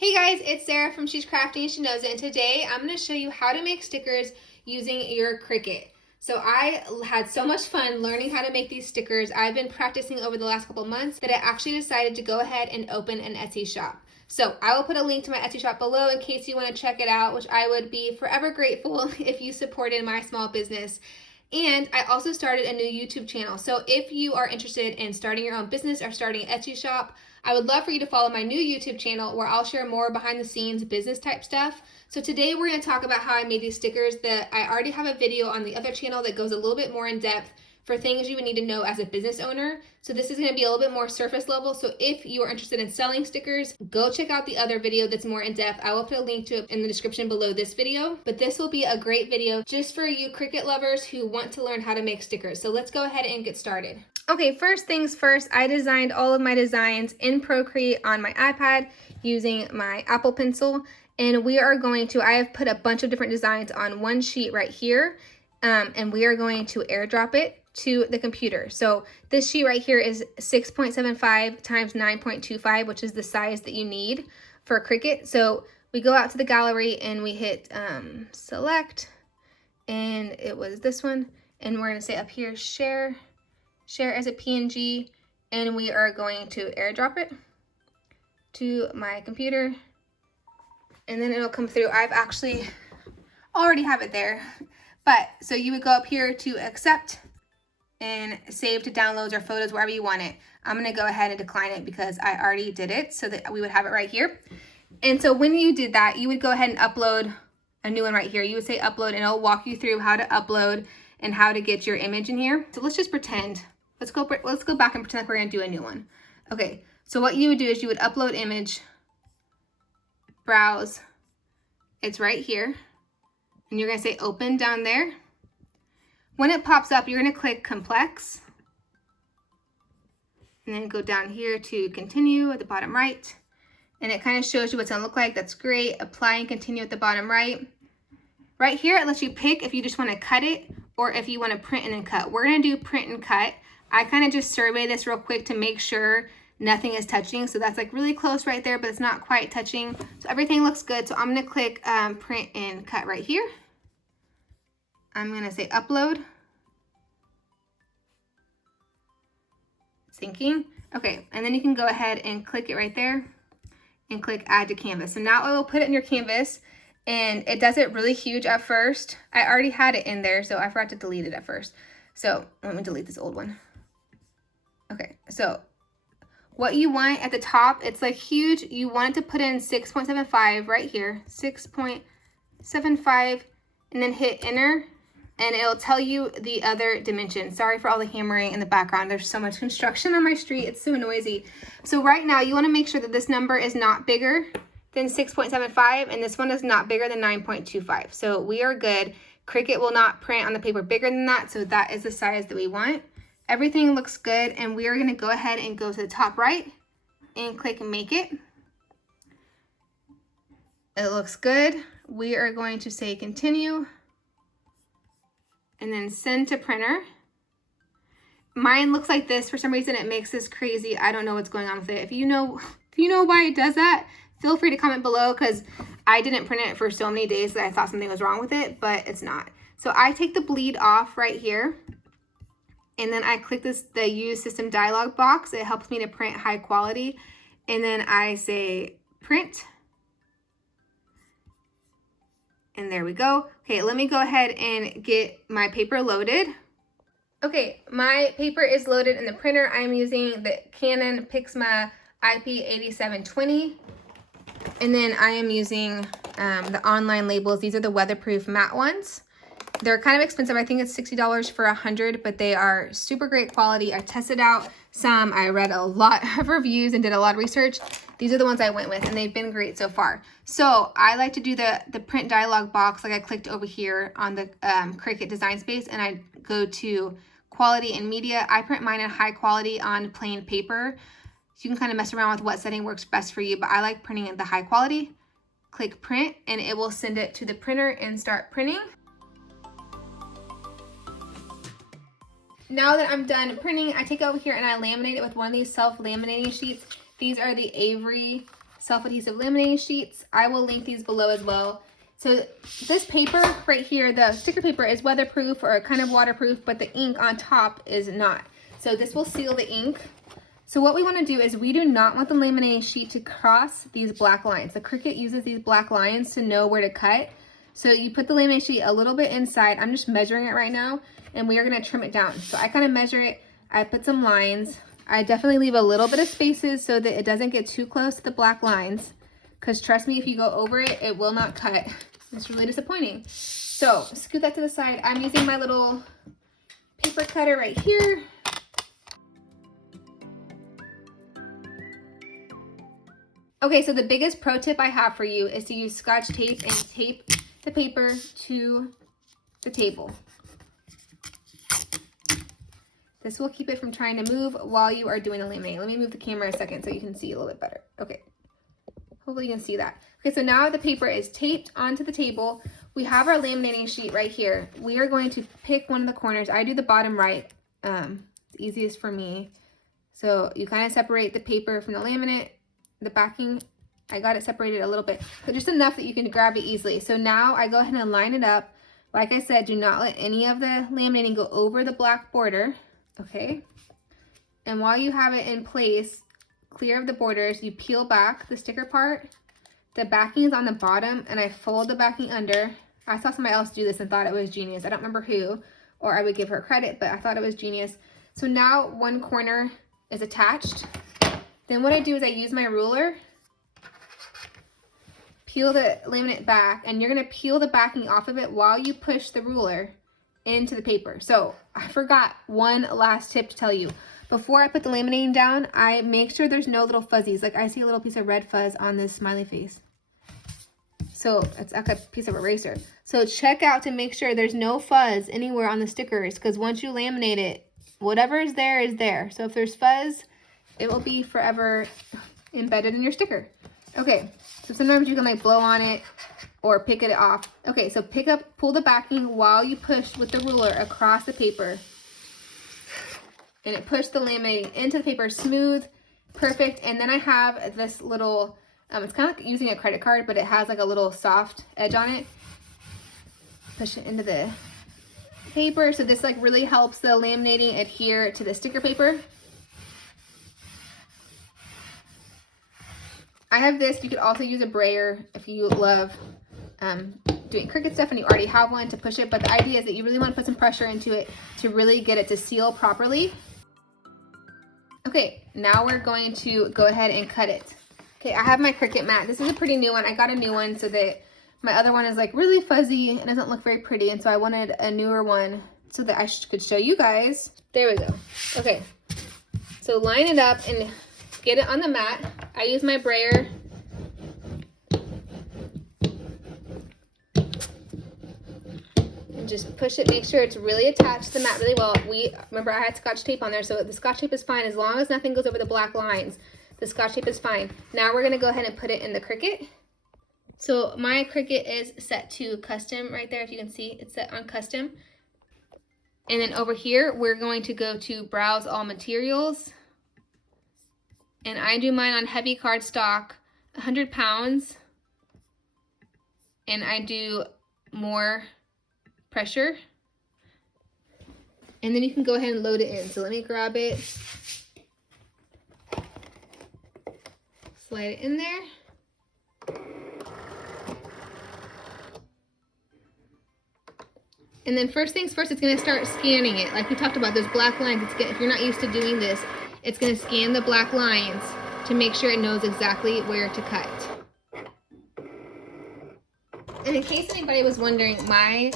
Hey guys, it's Sarah from She's Crafty and She Knows It, and today I'm going to show you how to make stickers using your Cricut. So I had so much fun learning how to make these stickers. I've been practicing over the last couple months that I actually decided to go ahead and open an Etsy shop. So I will put a link to my Etsy shop below in case you want to check it out, which I would be forever grateful if you supported my small business. And I also started a new YouTube channel. So if you are interested in starting your own business or starting an Etsy shop, I would love for you to follow my new YouTube channel where I'll share more behind the scenes business type stuff. So today we're going to talk about how I made these stickers. That I already have a video on the other channel that goes a little bit more in depth for things you would need to know as a business owner. So this is going to be a little bit more surface level. So if you are interested in selling stickers, go check out the other video that's more in depth. I will put a link to it in the description below this video. But this will be a great video just for you Cricut lovers who want to learn how to make stickers. So let's go ahead and get started. Okay, first things first, I designed all of my designs in Procreate on my iPad using my Apple Pencil. And we are going to, I have put a bunch of different designs on one sheet right here. And we are going to airdrop it to the computer. So this sheet right here is 6.75 times 9.25, which is the size that you need for Cricut. So we go out to the gallery and we hit select, and it was this one. And we're gonna say up here, share as a PNG, and we are going to airdrop it to my computer. And then it'll come through. I've actually already have it there. But so you would go up here to accept and save to downloads or photos, wherever you want it. I'm gonna go ahead and decline it because I already did it, so that we would have it right here. And so when you did that, you would go ahead and upload a new one right here. You would say upload, and it'll walk you through how to upload and how to get your image in here. So let's just pretend. Let's go back and pretend like we're gonna do a new one. Okay, so what you would do is you would upload image, browse, it's right here, and you're gonna say open down there. When it pops up, you're gonna click complex, and then go down here to continue at the bottom right, and it kind of shows you what it's gonna look like. That's great. Apply and continue at the bottom right. Right here, it lets you pick if you just wanna cut it or if you wanna print and then cut. We're gonna do print and cut. I kind of just survey this real quick to make sure nothing is touching. So that's like really close right there, but it's not quite touching. So everything looks good. So I'm gonna click print and cut right here. I'm gonna say upload. Syncing. Okay, and then you can go ahead and click it right there and click add to canvas. So now it will put it in your canvas, and it does it really huge at first. I already had it in there, so I forgot to delete it at first. So let me delete this old one. Okay, so what you want at the top, it's like huge. You want it to put in 6.75 right here, 6.75, and then hit enter, and it'll tell you the other dimension. Sorry for all the hammering in the background. There's so much construction on my street. It's so noisy. So right now you want to make sure that this number is not bigger than 6.75, and this one is not bigger than 9.25. So we are good. Cricut will not print on the paper bigger than that, so that is the size that we want. Everything looks good, and we are going to go ahead and go to the top right and click make it. It looks good. We are going to say continue and then send to printer. Mine looks like this. For some reason it makes this crazy. I don't know what's going on with it. If you know why it does that, feel free to comment below, because I didn't print it for so many days that I thought something was wrong with it, but it's not. So I take the bleed off right here, and then I click the use system dialog box. It helps me to print high quality, and then I say print, and there we go. Okay, let me go ahead and get my paper loaded. Okay, my paper is loaded in the printer. I'm using the Canon Pixma IP8720. And then I am using the online labels. These are the weatherproof matte ones. They're kind of expensive. I think it's $60 for 100, but they are super great quality. I tested out some. I read a lot of reviews and did a lot of research. These are the ones I went with, and they've been great so far. So I like to do the print dialog box, like I clicked over here on the Cricut design space, and I go to quality and media. I print mine in high quality on plain paper. So you can kind of mess around with what setting works best for you, but I like printing at the high quality. Click print, and it will send it to the printer and start printing. Now that I'm done printing, I take it over here and I laminate it with one of these self-laminating sheets. These are the Avery self-adhesive laminating sheets. I will link these below as well. So this paper right here, the sticker paper, is weatherproof or kind of waterproof, but the ink on top is not. So this will seal the ink. So what we want to do is we do not want the laminating sheet to cross these black lines. The Cricut uses these black lines to know where to cut. So you put the laminating sheet a little bit inside. I'm just measuring it right now, and we are going to trim it down. So I kind of measure it. I put some lines. I definitely leave a little bit of spaces so that it doesn't get too close to the black lines, because trust me, if you go over it, it will not cut. It's really disappointing. So scoot that to the side. I'm using my little paper cutter right here. Okay, so the biggest pro tip I have for you is to use Scotch tape and tape the paper to the table. This will keep it from trying to move while you are doing the laminating. Let me move the camera a second so you can see a little bit better. Okay, hopefully you can see that. Okay, so now the paper is taped onto the table. We have our laminating sheet right here. We are going to pick one of the corners. I do the bottom right, it's easiest for me. So you kind of separate the paper from the laminate, the backing. I got it separated a little bit, but just enough that you can grab it easily. So now I go ahead and line it up. Like I said, do not let any of the laminating go over the black border. Okay, and while you have it in place, clear of the borders, you peel back the sticker part. The backing is on the bottom, and I fold the backing under. I saw somebody else do this and thought it was genius. I don't remember who, or I would give her credit, but I thought it was genius. So now one corner is attached. Then what I do is I use my ruler, peel the laminate back, and you're gonna peel the backing off of it while you push the ruler into the paper. So I forgot one last tip to tell you. Before I put the laminating down, I make sure there's no little fuzzies. Like I see a little piece of red fuzz on this smiley face. So it's like a piece of eraser. So check out to make sure there's no fuzz anywhere on the stickers, because once you laminate it, whatever is there is there. So if there's fuzz, it will be forever embedded in your sticker. Okay, so sometimes you can like blow on it or pick it off. Okay, so pull the backing while you push with the ruler across the paper. And it pushed the laminating into the paper, smooth, perfect. And then I have this little, it's kind of like using a credit card, but it has like a little soft edge on it. Push it into the paper. So this like really helps the laminating adhere to the sticker paper. I have this. You could also use a brayer if you love doing Cricut stuff and you already have one to push it, but the idea is that you really want to put some pressure into it to really get it to seal properly. Okay, now we're going to go ahead and cut it. Okay, I have my Cricut mat. This is a pretty new one. I got a new one so that my other one is like really fuzzy and doesn't look very pretty, and so I wanted a newer one so that I could show you guys. There we go. Okay, so line it up and get it on the mat. I use my brayer. Just push it, make sure it's really attached to the mat really well. Remember I had Scotch tape on there, so the Scotch tape is fine as long as nothing goes over the black lines. The Scotch tape is fine. Now we're gonna go ahead and put it in the Cricut. So my Cricut is set to custom right there. If you can see, it's set on custom. And then over here, we're going to go to browse all materials. And I do mine on heavy cardstock, 100 pounds. And I do more pressure, and then you can go ahead and load it in. So let me grab it, slide it in there, and then first things first, it's going to start scanning it. Like we talked about, those black lines, if you're not used to doing this, it's going to scan the black lines to make sure it knows exactly where to cut. And in case anybody was wondering, my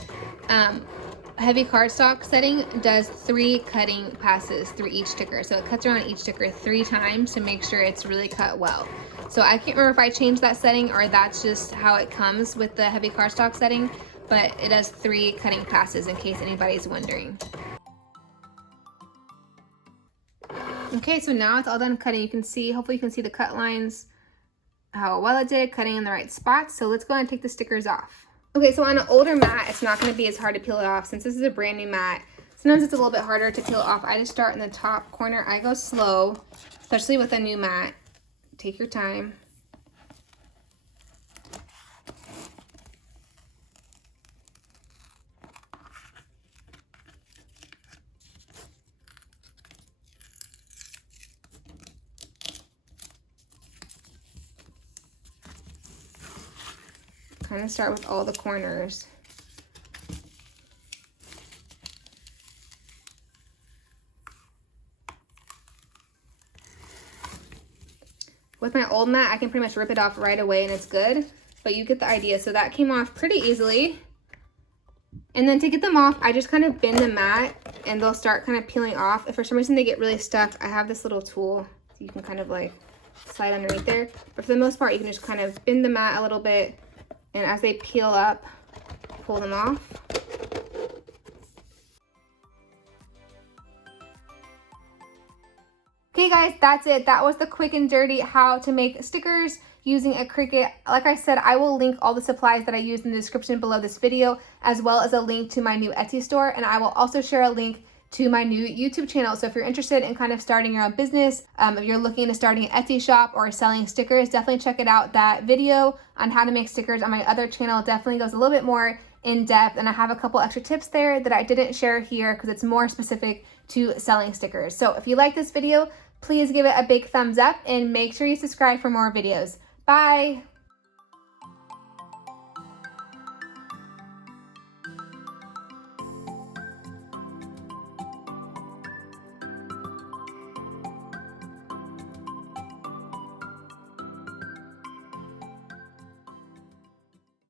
heavy cardstock setting does 3 cutting passes through each sticker. So it cuts around each sticker 3 times to make sure it's really cut well. So I can't remember if I changed that setting or that's just how it comes with the heavy cardstock setting, but it does 3 cutting passes in case anybody's wondering. Okay, so now it's all done cutting. You can see, hopefully you can see the cut lines, how well it did, cutting in the right spots. So let's go ahead and take the stickers off. Okay, so on an older mat, it's not going to be as hard to peel it off. Since this is a brand new mat, sometimes it's a little bit harder to peel it off. I just start in the top corner. I go slow, especially with a new mat. Take your time. kind of start with all the corners. With my old mat, I can pretty much rip it off right away and it's good, but you get the idea. So that came off pretty easily. And then to get them off, I just kind of bend the mat and they'll start kind of peeling off. If for some reason they get really stuck, I have this little tool so you can kind of like slide underneath there. But for the most part, you can just kind of bend the mat a little bit, and as they peel up, pull them off. Okay guys, that's it. That was the quick and dirty how to make stickers using a Cricut. Like I said, I will link all the supplies that I used in the description below this video, as well as a link to my new Etsy store, and I will also share a link to my new YouTube channel. So if you're interested in kind of starting your own business, if you're looking into starting an Etsy shop or selling stickers, definitely check it out. That video on how to make stickers on my other channel definitely goes a little bit more in depth, and I have a couple extra tips there that I didn't share here because it's more specific to selling stickers. So if you like this video, please give it a big thumbs up and make sure you subscribe for more videos. Bye!